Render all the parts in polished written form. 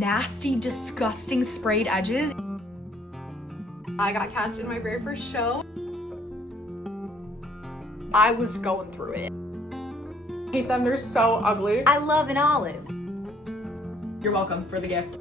nasty, disgusting sprayed edges. I got cast in my very first show. I was going through it. I hate them, they're so ugly. I love an olive. You're welcome for the gift.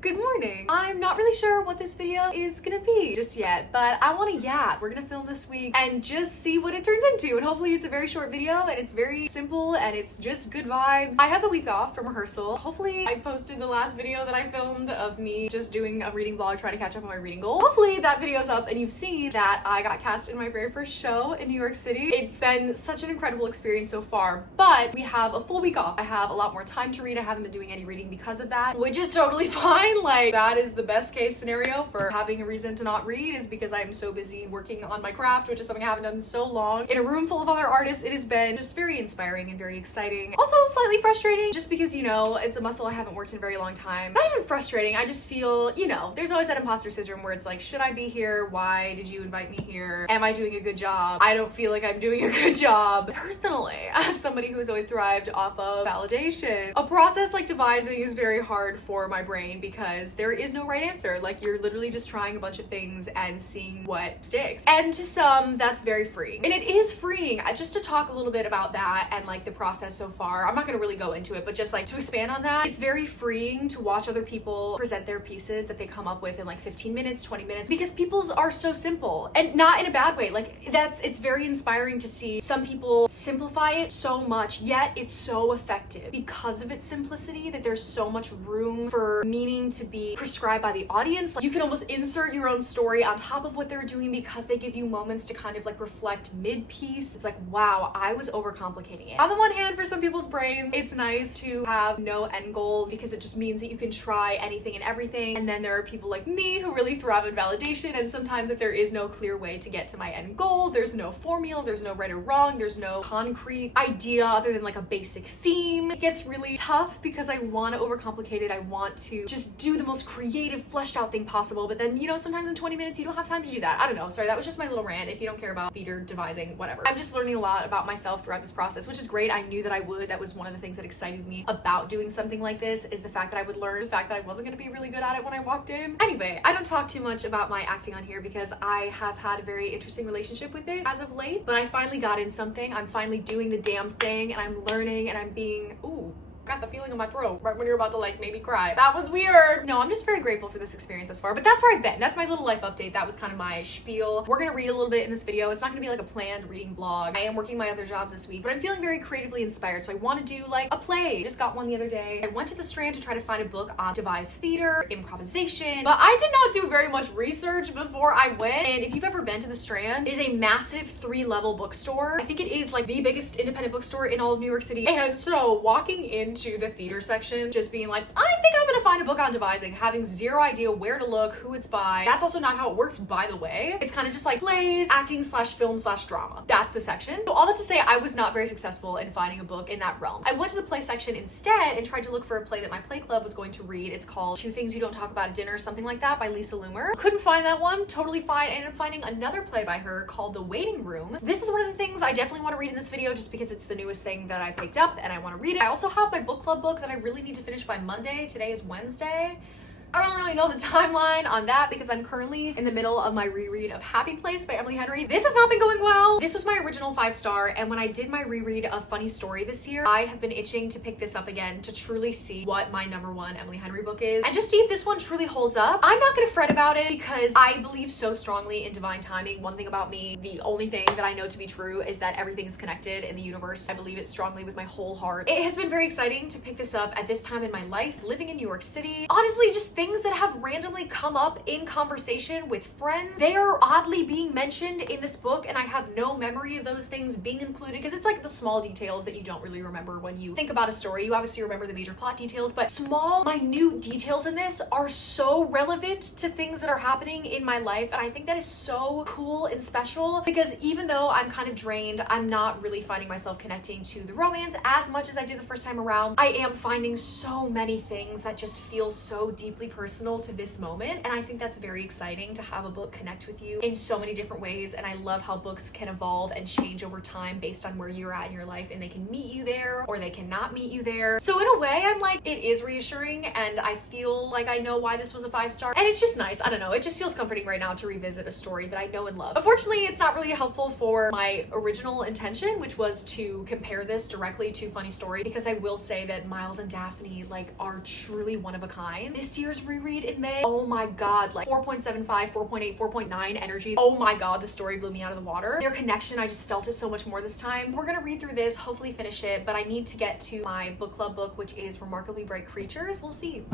Good morning. I'm not really sure what this video is gonna be just yet, but I want to yap. We're gonna film this week and just see what it turns into, and hopefully it's a very short video and it's very simple and it's just good vibes. I have the week off from rehearsal. Hopefully I posted the last video that I filmed of me just doing a reading vlog, trying to catch up on my reading goal. Hopefully that video's up and you've seen that I got cast in my very first show in New York City. It's been such an incredible experience so far, but we have a full week off. I have a lot more time to read. I haven't been doing any reading because of that, which is totally fine. Like, that is the best case scenario for having a reason to not read, is because I'm so busy working on my craft, which is something I haven't done in so long. In a room full of other artists, it has been just very inspiring and very exciting. Also slightly frustrating, just because, you know, it's a muscle I haven't worked in a very long time. Not even frustrating, I just feel, you know, there's always that imposter syndrome where it's like, should I be here? Why did you invite me here? Am I doing a good job? I don't feel like I'm doing a good job. Personally, as somebody who has always thrived off of validation, a process like devising is very hard for my brain because there is no right answer. Like, you're literally just trying a bunch of things and seeing what sticks. And to some, that's very freeing. And it is freeing. Just to talk a little bit about that and like the process so far, I'm not gonna really go into it, but just like to expand on that, it's very freeing to watch other people present their pieces that they come up with in like 15 minutes, 20 minutes, because people's are so simple, and not in a bad way. Like, it's very inspiring to see some people simplify it so much, yet it's so effective because of its simplicity, that there's so much room for meaning to be prescribed by the audience. Like, you can almost insert your own story on top of what they're doing because they give you moments to kind of like reflect mid-piece. It's like, wow, I was overcomplicating it. On the one hand, for some people's brains, it's nice to have no end goal because it just means that you can try anything and everything. And then there are people like me who really thrive in validation, and sometimes if there is no clear way to get to my end goal, there's no formula, there's no right or wrong, there's no concrete idea other than like a basic theme, it gets really tough because I want to overcomplicate it. I want to just do the most creative, fleshed out thing possible, but then, you know, sometimes in 20 minutes you don't have time to do that. I don't know, sorry, that was just my little rant. If you don't care about theater, devising, whatever. I'm just learning a lot about myself throughout this process, which is great. I knew that I would. That was one of the things that excited me about doing something like this, is the fact that I would learn, the fact that I wasn't going to be really good at it when I walked in. Anyway, I don't talk too much about my acting on here because I have had a very interesting relationship with it as of late, but I finally got in something. I'm finally doing the damn thing, and I'm learning, and I'm being, ooh, got the feeling in my throat right when you're about to like maybe cry. That was weird. No, I'm just very grateful for this experience thus far, but that's where I've been. That's my little life update. That was kind of my spiel. We're gonna read a little bit in this video. It's not gonna be like a planned reading vlog. I am working my other jobs this week, but I'm feeling very creatively inspired, so I want to do like a play. Just got one the other day. I went to the Strand to try to find a book on devised theater, improvisation, but I did not do very much research before I went. And if you've ever been to the Strand, it is a massive 3-level bookstore. I think it is like the biggest independent bookstore in all of New York City. And so walking into the theater section, just being like, I think I'm gonna find a book on devising, having zero idea where to look, who it's by. That's also not how it works, by the way. It's kind of just like plays, acting slash film slash drama. That's the section. So all that to say, I was not very successful in finding a book in that realm. I went to the play section instead and tried to look for a play that my play club was going to read. It's called Two Things You Don't Talk About at Dinner, something like that, by Lisa Loomer. Couldn't find that one. Totally fine. I ended up finding another play by her called The Waiting Room. This is one of the things I definitely want to read in this video just because it's the newest thing that I picked up and I want to read it. I also have my book club book that I really need to finish by Monday. Today is Wednesday. I don't really know the timeline on that because I'm currently in the middle of my reread of Happy Place by Emily Henry. This has not been going well. This was my original 5-star, and when I did my reread of Funny Story this year, I have been itching to pick this up again to truly see what my #1 Emily Henry book is and just see if this one truly holds up. I'm not gonna fret about it because I believe so strongly in divine timing. One thing about me, the only thing that I know to be true, is that everything is connected in the universe. I believe it strongly with my whole heart. It has been very exciting to pick this up at this time in my life, living in New York City. Honestly, just things that have randomly come up in conversation with friends. They are oddly being mentioned in this book, and I have no memory of those things being included because it's like the small details that you don't really remember when you think about a story. You obviously remember the major plot details, but small, minute details in this are so relevant to things that are happening in my life, and I think that is so cool and special because even though I'm kind of drained, I'm not really finding myself connecting to the romance as much as I did the first time around. I am finding so many things that just feel so deeply deeply personal to this moment, and I think that's very exciting to have a book connect with you in so many different ways. And I love how books can evolve and change over time based on where you're at in your life, and they can meet you there or they cannot meet you there. So in a way, I'm like, it is reassuring, and I feel like I know why this was a 5-star, and it's just nice. I don't know, it just feels comforting right now to revisit a story that I know and love. Unfortunately, it's not really helpful for my original intention, which was to compare this directly to Funny Story, because I will say that Miles and Daphne like are truly one of a kind. This year's reread in May, oh my god, like 4.75, 4.8, 4.9 energy. Oh my god, the story blew me out of the water. Their connection, I just felt it so much more this time. We're gonna read through this, hopefully finish it, but I need to get to my book club book, which is Remarkably Bright Creatures. We'll see.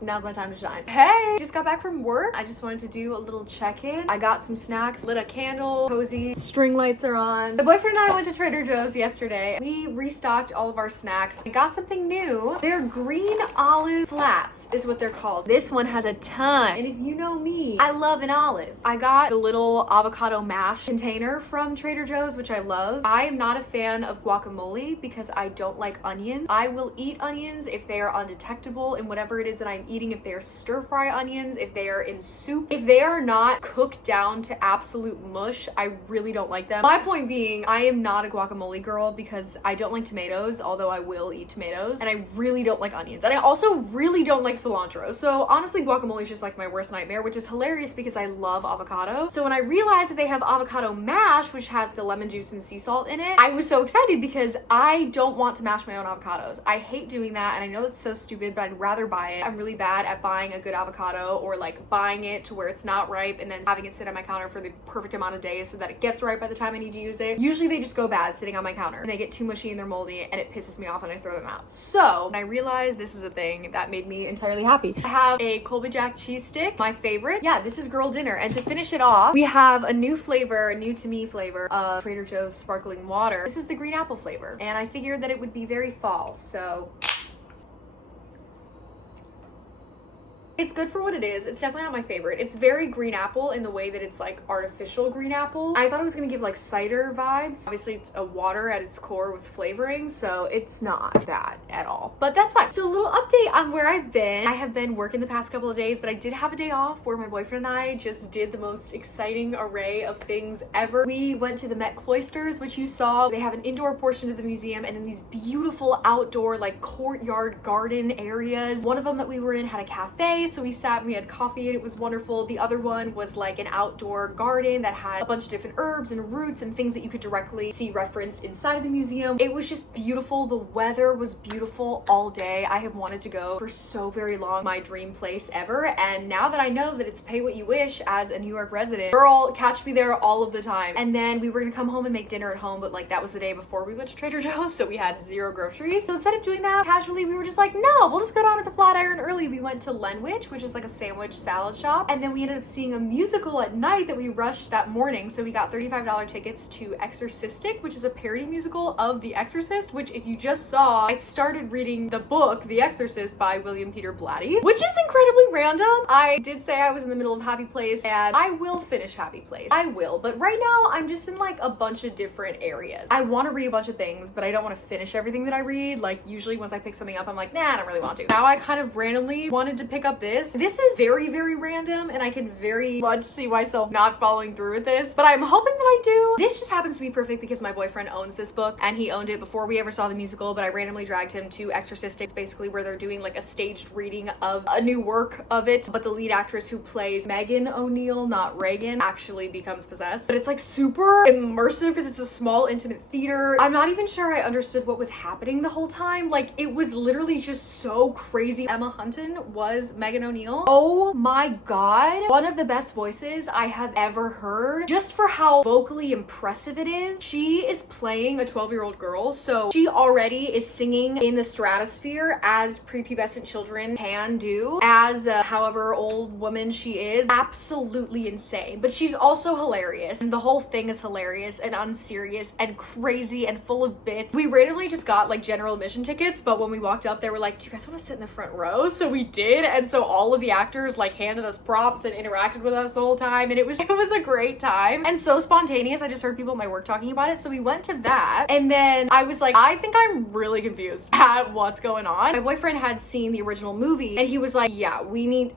Now's my time to shine. Hey, just got back from work. I just wanted to do a little check-in. I got some snacks, lit a candle, cozy, string lights are on. My boyfriend and I went to Trader Joe's yesterday. We restocked all of our snacks. I got something new. They're green olive flats is what they're called. This one has a ton. And if you know me, I love an olive. I got the little avocado mash container from Trader Joe's, which I love. I am not a fan of guacamole because I don't like onions. I will eat onions if they are undetectable in whatever it is that I'm eating, if they are stir fry onions, if they are in soup. If they are not cooked down to absolute mush, I really don't like them. My point being, I am not a guacamole girl because I don't like tomatoes, although I will eat tomatoes, and I really don't like onions. And I also really don't like cilantro. So honestly, guacamole is just like my worst nightmare, which is hilarious because I love avocado. So when I realized that they have avocado mash, which has the lemon juice and sea salt in it, I was so excited because I don't want to mash my own avocados. I hate doing that, and I know that's so stupid, but I'd rather buy it. I'm really bad at buying a good avocado, or like buying it to where it's not ripe and then having it sit on my counter for the perfect amount of days so that it gets ripe by the time I need to use it. Usually they just go bad sitting on my counter and they get too mushy and they're moldy, and it pisses me off and I throw them out. So when I realized this is a thing, that made me entirely happy. I have a Colby Jack cheese stick, my favorite. Yeah, this is girl dinner. And to finish it off, we have a new flavor, a new to me flavor of Trader Joe's sparkling water. This is the green apple flavor, and I figured that it would be very fall, so it's good for what it is. It's definitely not my favorite. It's very green apple in the way that it's like artificial green apple. I thought it was gonna give like cider vibes. Obviously it's a water at its core with flavoring, so it's not that at all, but that's fine. So a little update on where I've been. I have been working the past couple of days, but I did have a day off where my boyfriend and I just did the most exciting array of things ever. We went to the Met Cloisters, which you saw. They have an indoor portion to the museum and then these beautiful outdoor like courtyard garden areas. One of them that we were in had a cafe, so we sat and we had coffee and it was wonderful. The other one was like an outdoor garden that had a bunch of different herbs and roots and things that you could directly see referenced inside of the museum. It was just beautiful. The weather was beautiful all day. I have wanted to go for so very long, my dream place ever, and now that I know that it's pay what you wish as a New York resident, girl, catch me there all of the time. And then we were gonna come home and make dinner at home, but like that was the day before we went to Trader Joe's, so we had zero groceries. So instead of doing that casually, we were just like, no, we'll just go down to the Flatiron early. We went to Lenwich, which is like a sandwich salad shop, and then we ended up seeing a musical at night that we rushed that morning. So we got $35 tickets to Exorcistic, which is a parody musical of The Exorcist, which if you just saw, I started reading the book The Exorcist by William Peter Blatty, which is incredibly random. I did say I was in the middle of Happy Place, and I will finish Happy Place. I will, but right now I'm just in like a bunch of different areas. I want to read a bunch of things, but I don't want to finish everything that I read. Like usually once I pick something up, I'm like, nah, I don't really want to. Now I kind of randomly wanted to pick up this. This is very, very random, and I can very much see myself not following through with this, but I'm hoping that I do. This just happens to be perfect because my boyfriend owns this book, and he owned it before we ever saw the musical, but I randomly dragged him to Exorcist. It's basically where they're doing like a staged reading of a new work of it, but the lead actress who plays Megan O'Neill, not Reagan, actually becomes possessed. But it's like super immersive because it's a small intimate theater. I'm not even sure I understood what was happening the whole time. Like it was literally just so crazy. Emma Hunton was Megan O'Neill. Oh my god, one of the best voices I have ever heard, just for how vocally impressive it is. She is playing a 12-year-old girl, so she already is singing in the stratosphere as prepubescent children can do, as however old woman she is. Absolutely insane, but she's also hilarious, and the whole thing is hilarious and unserious and crazy and full of bits. We randomly just got like general admission tickets, but when we walked up they were like, do you guys want to sit in the front row? So we did, and so all of the actors like handed us props and interacted with us the whole time, and it was a great time and so spontaneous. I just heard people at my work talking about it, so we went to that, and then I was like, I think I'm really confused at what's going on. My boyfriend had seen the original movie, and he was like, yeah,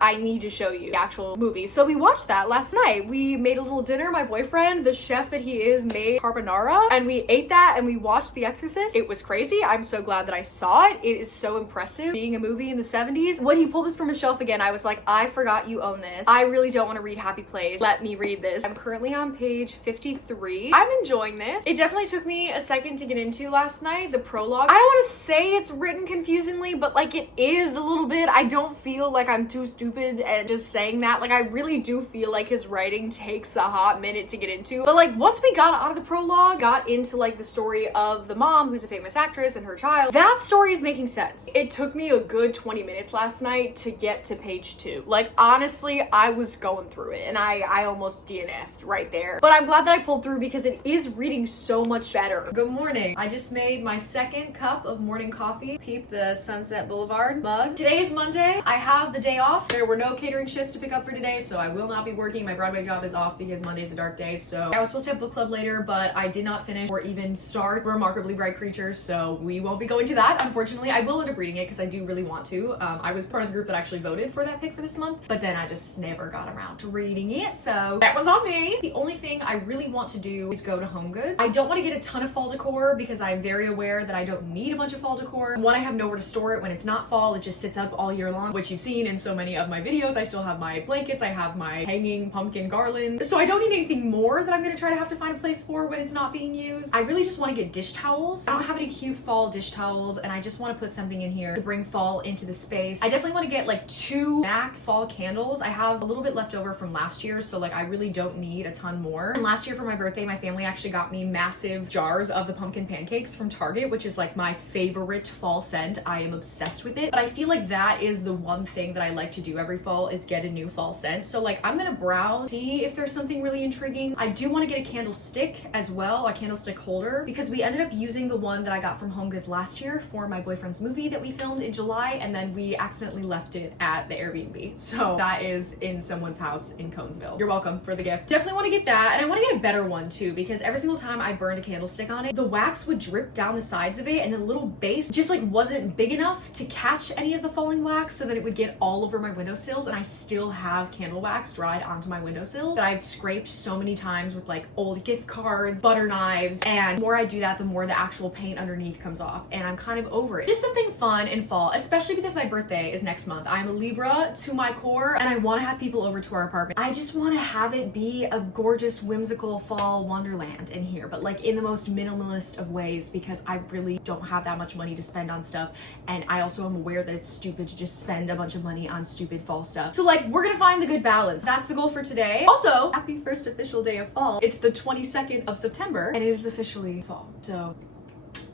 I need to show you the actual movie. So we watched that last night. We made a little dinner. My boyfriend, the chef that he is, made carbonara, and we ate that and we watched The Exorcist. It was crazy. I'm so glad that I saw it. It is so impressive being a movie in the 70s. When he pulled this from his shelf again, I was like, I forgot you own this. I really don't want to read Happy Place. Let me read this. I'm currently on page 53. I'm enjoying this. It definitely took me a second to get into last night. The prologue, I don't want to say it's written confusingly, but like it is a little bit. I don't feel like I'm too stupid and just saying that. Like I really do feel like his writing takes a hot minute to get into, but like once we got out of the prologue, got into like the story of the mom who's a famous actress and her child, that story is making sense. It took me a good 20 minutes last night to get to page 2. Like honestly, I was going through it and I almost DNF'd right there, but I'm glad that I pulled through because it is reading so much better. Good morning. I just made my second cup of morning coffee. Peep the Sunset Boulevard mug. Today is Monday. I have the day off. There were no catering shifts to pick up for today, so I will not be working. My Broadway job is off because Monday's a dark day, so I was supposed to have book club later, but I did not finish or even start Remarkably Bright Creatures, so we won't be going to that, unfortunately. I will end up reading it because I do really want to. I was part of the group that actually voted for that pick for this month, but then I just never got around to reading it, so that was on me. The only thing I really want to do is go to HomeGoods. I don't want to get a ton of fall decor because I'm very aware that I don't need a bunch of fall decor. One, I have nowhere to store it when it's not fall. It just sits up all year long, which you've seen in so many of my videos. I still have my blankets, I have my hanging pumpkin garland, so I don't need anything more that I'm gonna try to have to find a place for when it's not being used. I really just want to get dish towels. I don't have any cute fall dish towels, and I just want to put something in here to bring fall into the space. I definitely want to get like 2 max fall candles. I have a little bit left over from last year, so like I really don't need a ton more. And last year for my birthday, my family actually got me massive jars of the pumpkin pancakes from Target, which is like my favorite fall scent. I am obsessed with it, but I feel like that is the one thing that I like to do every fall is get a new fall scent. So like I'm gonna browse, see if there's something really intriguing. I do want to get a candlestick as well, a candlestick holder, because we ended up using the one that I got from HomeGoods last year for my boyfriend's movie that we filmed in July, and then we accidentally left it at the Airbnb. So that is in someone's house in Conesville. You're welcome for the gift. Definitely want to get that, and I want to get a better one too, because every single time I burned a candlestick on it, the wax would drip down the sides of it, and the little base just like wasn't big enough to catch any of the falling wax, so that it would get all over my windowsills. And I still have candle wax dried onto my windowsill that I've scraped so many times with like old gift cards, butter knives, and the more I do that, the more the actual paint underneath comes off, and I'm kind of over it. Just something fun in fall, especially because my birthday is next month. I'm a Libra to my core, and I want to have people over to our apartment. I just want to have it be a gorgeous, whimsical fall wonderland in here, but like in the most minimalist of ways, because I really don't have that much money to spend on stuff, and I also am aware that it's stupid to just spend a bunch of money on stupid fall stuff. So like, we're gonna find the good balance. That's the goal for today. Also, happy first official day of fall. It's the 22nd of September, and it is officially fall. So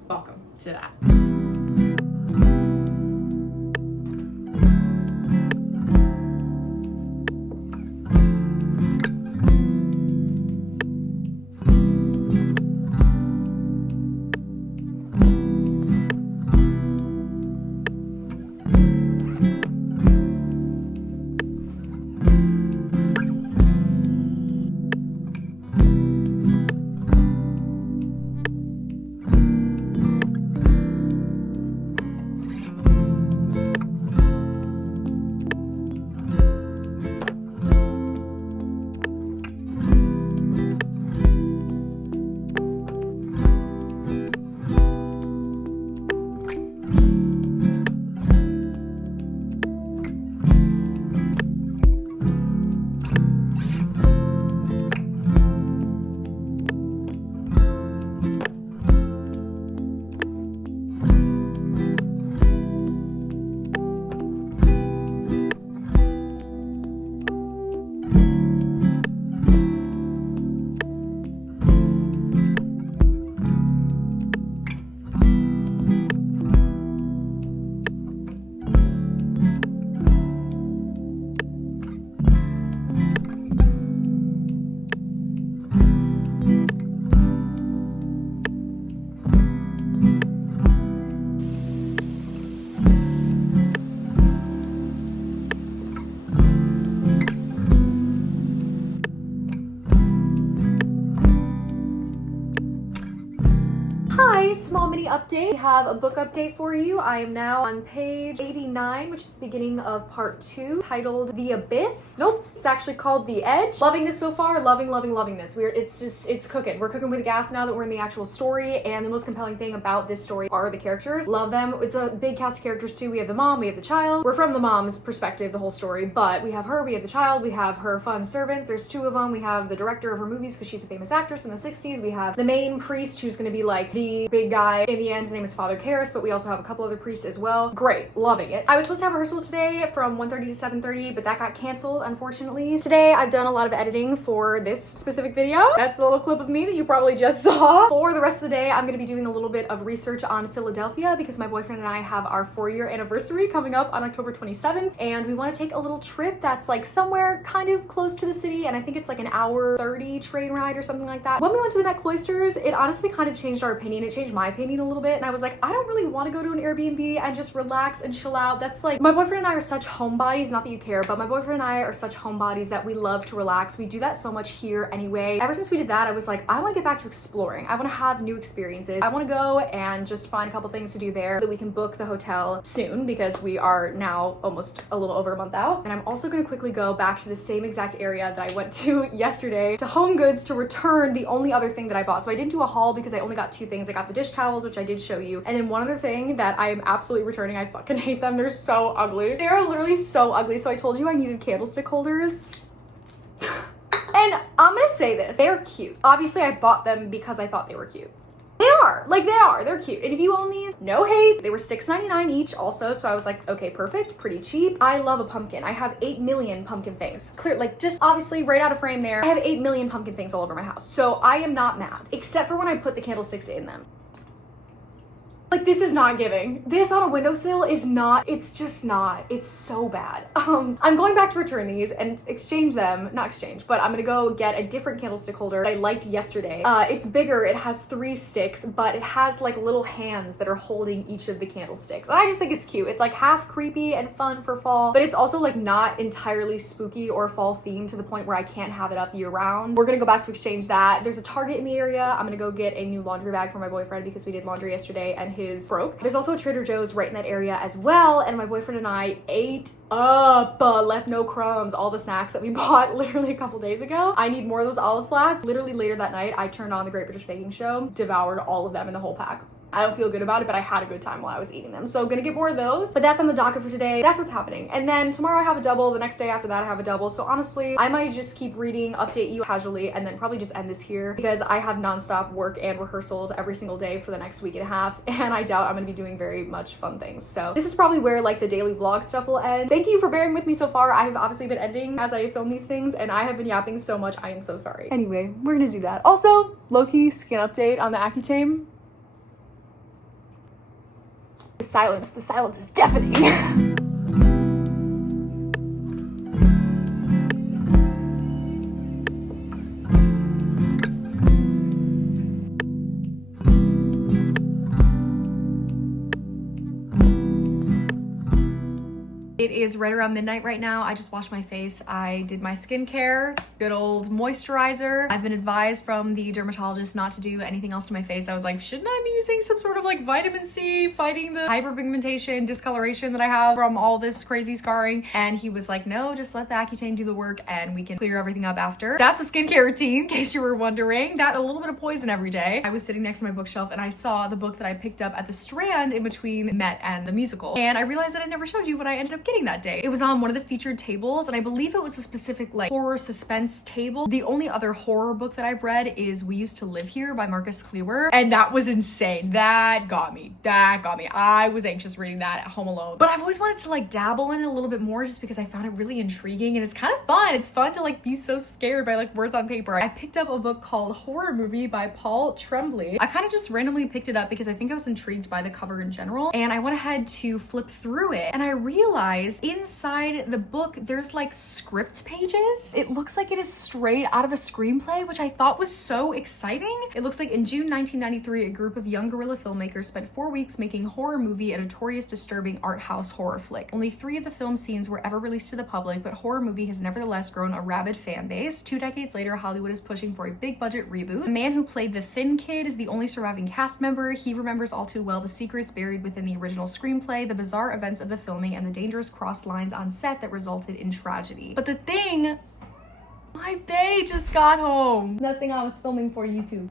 welcome to that. Hi, small mini update. We have a book update for you. I am now on page 89, which is the beginning of part 2, titled The Abyss. Nope, it's actually called The Edge. Loving this so far. Loving this. It's cooking. We're cooking with gas now that we're in the actual story, and the most compelling thing about this story are the characters. Love them. It's a big cast of characters too. We have the mom, we have the child. We're from the mom's perspective, the whole story, but we have her, we have the child, we have her fun servants. There's 2 of them. We have the director of her movies because she's a famous actress in the 60s. We have the main priest who's going to be like the big guy in the end. His name is Father Karras, but we also have a couple other priests as well. Great, loving it. I was supposed to have rehearsal today from 1:30 to 7:30, but that got canceled, unfortunately. Today I've done a lot of editing for this specific video. That's a little clip of me that you probably just saw. For the rest of the day, I'm going to be doing a little bit of research on Philadelphia because my boyfriend and I have our 4-year anniversary coming up on October 27th, and we want to take a little trip that's like somewhere kind of close to the city, and I think it's like an hour 30 train ride or something like that. When we went to the Met Cloisters, it honestly kind of changed our opinion. It changed my opinion a little bit, and I was like, I don't really want to go to an Airbnb and just relax and chill out. That's like, my boyfriend and I are such homebodies, not that you care, but my boyfriend and I are such homebodies that we love to relax. We do that so much here anyway. Ever since we did that, I was like, I want to get back to exploring. I want to have new experiences. I want to go and just find a couple things to do there that we can book the hotel soon because we are now almost a little over a month out. And I'm also going to quickly go back to the same exact area that I went to yesterday to Home Goods to return the only other thing that I bought. So I didn't do a haul because I only got 2 things. I got the dish towels, which I did show you, and then one other thing that I am absolutely returning. I fucking hate them. They're so ugly. They're literally so ugly. So I told you I needed candlestick holders. And I'm gonna say this, they're cute. Obviously I bought them because I thought they were cute. They're cute. And if you own these, no hate. They were $6.99 each also, so I was like, okay, perfect, pretty cheap. I love a pumpkin. I have 8 million pumpkin things. Clear, like just obviously right out of frame there. I have 8 million pumpkin things all over my house. So I am not mad, except for when I put the candlesticks in them. Like, this is not giving. This on a windowsill is not, it's just not. It's so bad. I'm going back to return these and exchange them, not exchange, but I'm gonna go get a different candlestick holder that I liked yesterday. It's bigger, it has 3 sticks, but it has like little hands that are holding each of the candlesticks. And I just think it's cute. It's like half creepy and fun for fall, but it's also like not entirely spooky or fall themed to the point where I can't have it up year round. We're gonna go back to exchange that. There's a Target in the area. I'm gonna go get a new laundry bag for my boyfriend because we did laundry yesterday and his broke. There's also a Trader Joe's right in that area as well, and my boyfriend and I ate up, left no crumbs, all the snacks that we bought literally a couple days ago. I need more of those olive flats. Literally later that night, I turned on the Great British Baking Show, devoured all of them in the whole pack. I don't feel good about it, but I had a good time while I was eating them. So I'm gonna get more of those, but that's on the docket for today. That's what's happening. And then tomorrow I have a double, the next day after that I have a double. So honestly, I might just keep reading, update you casually, and then probably just end this here because I have nonstop work and rehearsals every single day for the next week and a half, and I doubt I'm gonna be doing very much fun things. So this is probably where like the daily vlog stuff will end. Thank you for bearing with me so far. I have obviously been editing as I film these things, and I have been yapping so much. I am so sorry. Anyway, we're gonna do that. Also, low-key skin update on the Accutane. The silence is deafening. It is right around midnight right now. I just washed my face. I did my skincare, good old moisturizer. I've been advised from the dermatologist not to do anything else to my face. I was like, shouldn't I be using some sort of like vitamin C fighting the hyperpigmentation, discoloration that I have from all this crazy scarring? And he was like, no, just let the Accutane do the work and we can clear everything up after. That's a skincare routine, in case you were wondering. That a little bit of poison every day. I was sitting next to my bookshelf and I saw the book that I picked up at the Strand in between Met and the musical. And I realized that I never showed you what I ended up getting that day. It was on one of the featured tables, and I believe it was a specific like horror suspense table. The only other horror book that I've read is We Used to Live Here by Marcus Klewer, and that was insane. That got me. I was anxious reading that at home alone, but I've always wanted to like dabble in it a little bit more just because I found it really intriguing, and it's kind of fun. It's fun to like be so scared by like words on paper. I picked up a book called Horror Movie by Paul Tremblay. I kind of just randomly picked it up because I think I was intrigued by the cover in general, and I went ahead to flip through it, and I realized inside the book there's like script pages. It looks like it is straight out of a screenplay, which I thought was so exciting. It looks like in June 1993, a group of young guerrilla filmmakers spent 4 weeks making Horror Movie, a notorious disturbing art house horror flick. Only 3 of the film scenes were ever released to the public, but Horror Movie has nevertheless grown a rabid fan base. 2 decades later, Hollywood is pushing for a big budget reboot. The man who played the Thin Kid is the only surviving cast member. He remembers all too well the secrets buried within the original screenplay, the bizarre events of the filming, and the dangerous cross lines on set that resulted in tragedy. But the thing, my bae just got home. Nothing I was filming for YouTube.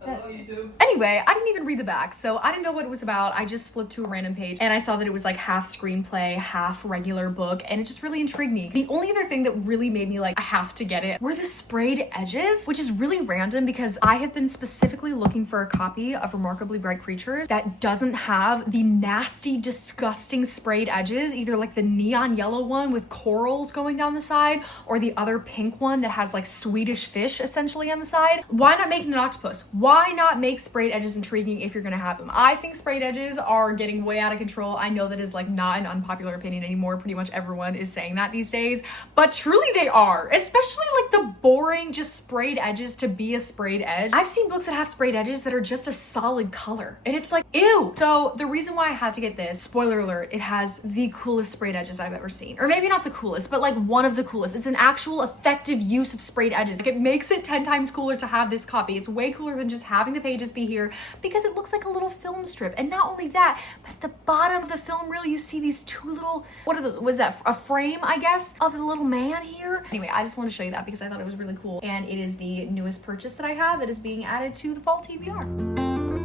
Hello, YouTube. Anyway, I didn't even read the back, so I didn't know what it was about. I just flipped to a random page and I saw that it was like half screenplay, half regular book, and it just really intrigued me. The only other thing that really made me like, I have to get it, were the sprayed edges, which is really random because I have been specifically looking for a copy of Remarkably Bright Creatures that doesn't have the nasty, disgusting sprayed edges, either like the neon yellow one with corals going down the side or the other pink one that has like Swedish fish essentially on the side. Why not make an octopus? Why not make sprayed edges intriguing if you're gonna have them? I think sprayed edges are getting way out of control. I know that is like not an unpopular opinion anymore. Pretty much everyone is saying that these days, but truly they are, especially like the boring just sprayed edges to be a sprayed edge. I've seen books that have sprayed edges that are just a solid color and it's like, ew. So the reason why I had to get this, spoiler alert, it has the coolest sprayed edges I've ever seen. Or maybe not the coolest, but like one of the coolest. It's an actual effective use of sprayed edges. Like it makes it 10 times cooler to have this copy. It's way cooler than just having the pages be here because it looks like a little film strip. And not only that, but at the bottom of the film reel you see these 2 little, what are those, was that a frame, I guess, of the little man here? Anyway, I just want to show you that because I thought it was really cool, and it is the newest purchase that I have that is being added to the fall TBR.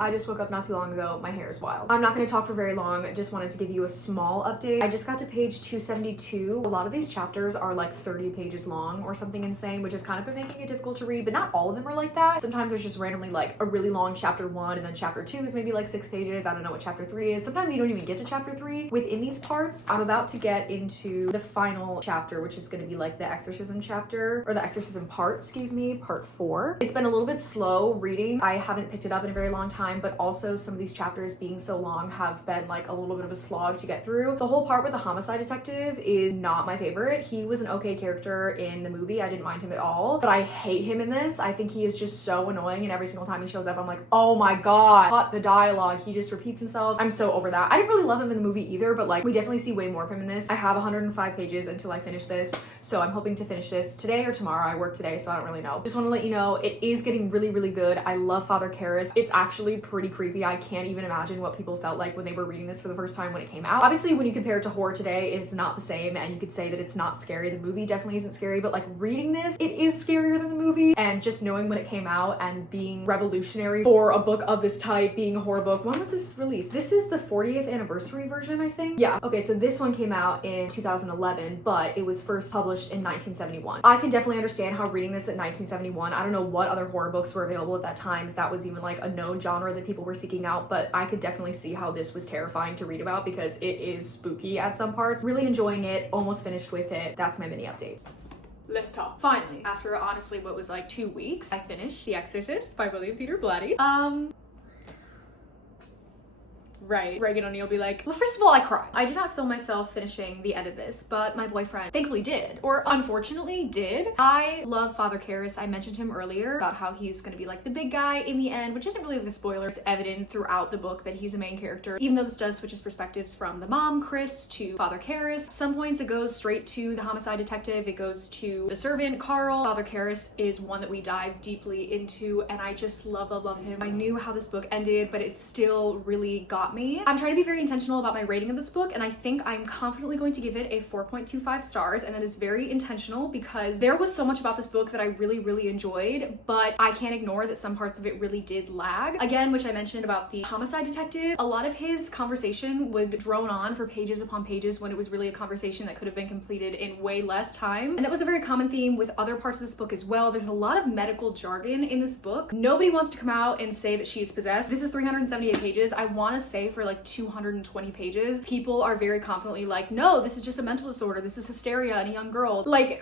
I just woke up not too long ago. My hair is wild. I'm not going to talk for very long. I just wanted to give you a small update. I just got to page 272. A lot of these chapters are like 30 pages long or something insane, which has kind of been making it difficult to read, but not all of them are like that. Sometimes there's just randomly like a really long chapter 1 and then chapter 2 is maybe like 6 pages. I don't know what chapter 3 is. Sometimes you don't even get to chapter 3 within these parts. I'm about to get into the final chapter, which is going to be like the exorcism chapter, or the exorcism part, excuse me, part 4. It's been a little bit slow reading. I haven't picked it up in a very long time. time, but also some of these chapters being so long have been like a little bit of a slog to get through. The whole part with the homicide detective is not my favorite. He was an okay character in the movie. I didn't mind him at all, but I hate him in this. I think he is just so annoying, and every single time he shows up, I'm like, oh my god, cut the dialogue. He just repeats himself. I'm so over that. I didn't really love him in the movie either, but like we definitely see way more of him in this. I have 105 pages until I finish this, so I'm hoping to finish this today or tomorrow. I work today, so I don't really know. Just want to let you know it is getting really, really good. I love Father Karras. It's actually pretty creepy. I can't even imagine what people felt like when they were reading this for the first time when it came out. Obviously, when you compare it to horror today, it's not the same, and you could say that it's not scary. The movie definitely isn't scary, but like reading this, it is scarier than the movie. And just knowing when it came out and being revolutionary for a book of this type, being a horror book. When was this released? This is the 40th anniversary version, I think. Yeah, okay, so this one came out in 2011, but it was first published in 1971. I can definitely understand how reading this at 1971, I don't know what other horror books were available at that time, if that was even like a known genre that people were seeking out, but I could definitely see how this was terrifying to read about because it is spooky at some parts. Really enjoying it, almost finished with it. That's my mini update. Let's talk. Finally, after honestly what was like 2 weeks, I finished The Exorcist by William Peter Blatty. Right. Reagan O'Neill be like, well, first of all, I cried. I did not film myself finishing the end of this, but my boyfriend thankfully did, or unfortunately did. I love Father Karras. I mentioned him earlier about how he's gonna be like the big guy in the end, which isn't really like a spoiler. It's evident throughout the book that he's a main character, even though this does switch his perspectives from the mom, Chris, to Father Karras. Some points it goes straight to the homicide detective. It goes to the servant, Carl. Father Karras is one that we dive deeply into, and I just love him. I knew how this book ended, but it still really got me. I'm trying to be very intentional about my rating of this book, and I think I'm confidently going to give it a 4.25 stars, and that is very intentional because there was so much about this book that I really, really enjoyed, but I can't ignore that some parts of it really did lag. Again, which I mentioned about the homicide detective, a lot of his conversation would drone on for pages upon pages when it was really a conversation that could have been completed in way less time, and that was a very common theme with other parts of this book as well. There's a lot of medical jargon in this book. Nobody wants to come out and say that she is possessed. This is 378 pages. I want to say for like 220 pages, people are very confidently like, no, this is just a mental disorder. This is hysteria in a young girl. Like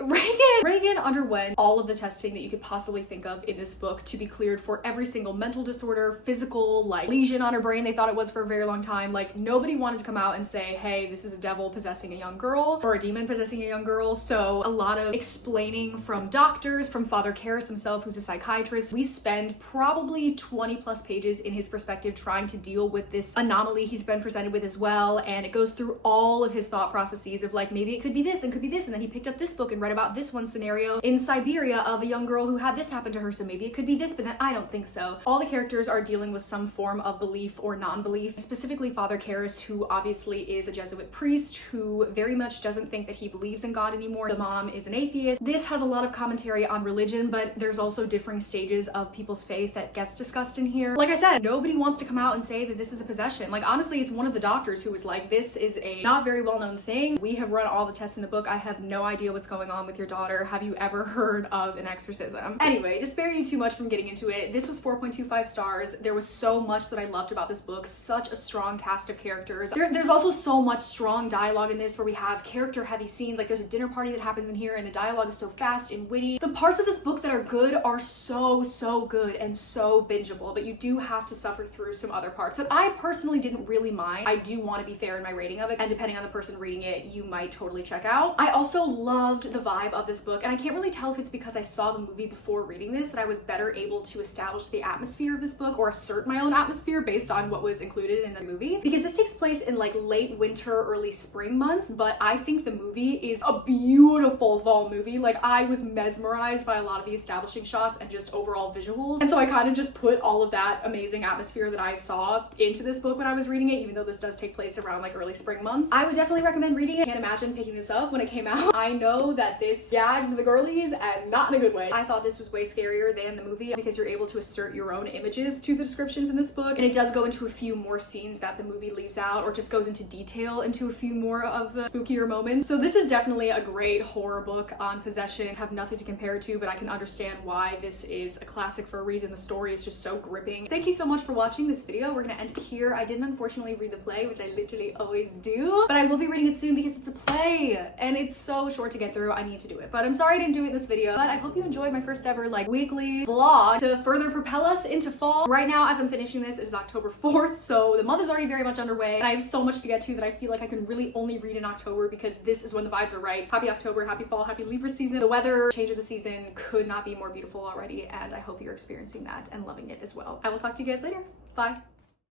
Reagan underwent all of the testing that you could possibly think of in this book to be cleared for every single mental disorder, physical, like lesion on her brain they thought it was for a very long time. Like nobody wanted to come out and say, hey, this is a devil possessing a young girl or a demon possessing a young girl. So a lot of explaining from doctors, from Father Karras himself, who's a psychiatrist. We spend probably 20 plus pages in his perspective trying to deal with this anomaly he's been presented with as well, and it goes through all of his thought processes of like, maybe it could be this and could be this, and then he picked up this book and read about this one scenario in Siberia of a young girl who had this happen to her, so maybe it could be this, but then I don't think so. All the characters are dealing with some form of belief or non-belief, specifically Father Karras, who obviously is a Jesuit priest who very much doesn't think that he believes in God anymore. The mom is an atheist. This has a lot of commentary on religion, but there's also differing stages of people's faith that gets discussed in here. Like I said, nobody wants to come out and say that this is a possession. Like honestly, it's one of the doctors who was like, this is a not very well-known thing. We have run all the tests in the book. I have no idea what's going on with your daughter. Have you ever heard of an exorcism? Anyway, to spare you too much from getting into it, this was 4.25 stars. There was so much that I loved about this book. Such a strong cast of characters. There's also so much strong dialogue in this where we have character heavy scenes. Like there's a dinner party that happens in here and the dialogue is so fast and witty. The parts of this book that are good are so good and so bingeable, but you do have to suffer through some other parts that I personally didn't really mind. I do want to be fair in my rating of it, and depending on the person reading it, you might totally check out. I also loved the vibe of this book, and I can't really tell if it's because I saw the movie before reading this that I was better able to establish the atmosphere of this book or assert my own atmosphere based on what was included in the movie, because this takes place in like late winter, early spring months, but I think the movie is a beautiful fall movie. Like I was mesmerized by a lot of the establishing shots and just overall visuals, and so I kind of just put all of that amazing atmosphere that I saw into this book when I was reading it, even though this does take place around like early spring months. I would definitely recommend reading it. Can't imagine picking this up when it came out. I know that this gagged the girlies, and not in a good way. I thought this was way scarier than the movie because you're able to assert your own images to the descriptions in this book, and it does go into a few more scenes that the movie leaves out, or just goes into detail into a few more of the spookier moments. So this is definitely a great horror book on possession. I have nothing to compare it to, but I can understand why this is a classic for a reason. The story is just so gripping. Thank you so much for watching this video. We're gonna end it here. I didn't unfortunately read the play, which I literally always do, but I will be reading it soon because it's a play and it's so short to get through. I need to do it, but I'm sorry I didn't do it in this video, but I hope you enjoyed my first ever like weekly vlog to further propel us into fall. Right now, as I'm finishing this, it is October 4th, so the month is already very much underway, and I have so much to get to that I feel like I can really only read in October because this is when the vibes are right. Happy October, happy fall, happy Libra season. The weather change of the season could not be more beautiful already, and I hope you're experiencing that and loving it as well. I will talk to you guys later. Bye.